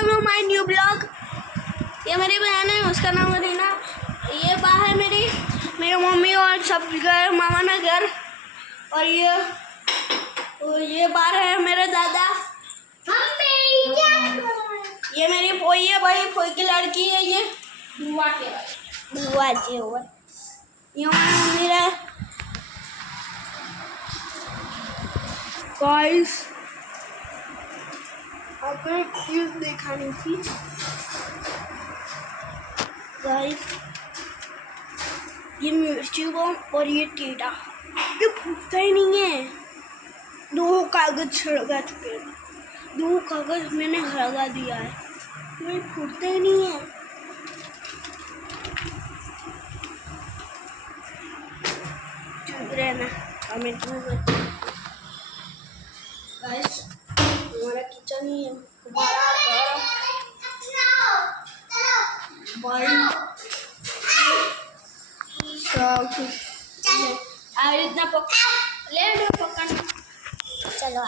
Welcome to my new blog. ये मेरी बहन है, उसका नाम है रीना। ये बा है मेरी मम्मी और सब गए मामा ना घर। और ये बाहर है मेरे दादा। ये मेरी पोई है भाई, पोई की लड़की है। ये बुआ जी हुआ। ये मम्मी है गाइस। आपको एक चीज दिखानी थी गाइस। ये मिर्ची बम और ये टीडा, ये फूटता ही नहीं है। 2 कागज छिड़का चुके हैं, 2 कागज मैंने लगा दिया है, ये फूटता ही नहीं है। चुप रहना, कमेंट में मत। गाइस हमारा किचन ही है, सब कुछ आ इतना पकड़ ले। चलो।